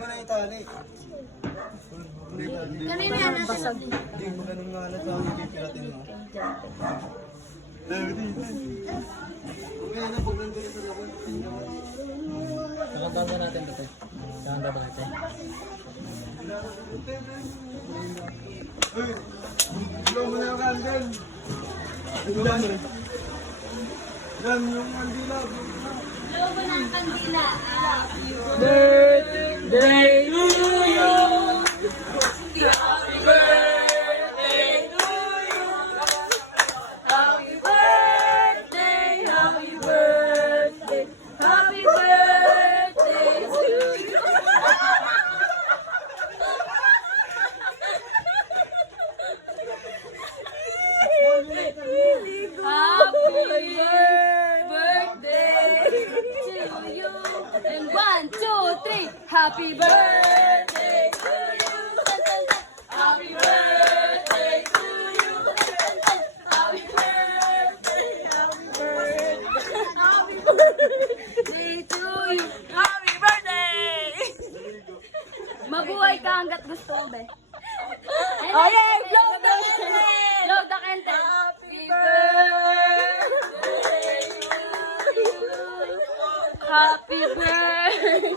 mo na itali. Kanina yan nasa Hindi mo ganun nga alat sa akin, pipiratin mo. David, okay na, pag nandun sa ako. Nakantahan mo natin ito. Saan ba natin? Uy, ilaw mo na yung candle. Ilaw mo na. Yan, yung kandila. Logo ng kandila. Birthday to you! Happy birthday to you. Happy birthday, happy birthday, happy birthday to you. Happy birthday to you. And 1, 2, 3. Happy birthday to you. Happy birthday to you. Happy birthday, happy birthday, happy birthday to you. Happy birthday! Mabuhay ka hanggat gusto mo, be. Oh yeah! Blow the candle! Blow the candle! Happy birthday to you. Happy birthday!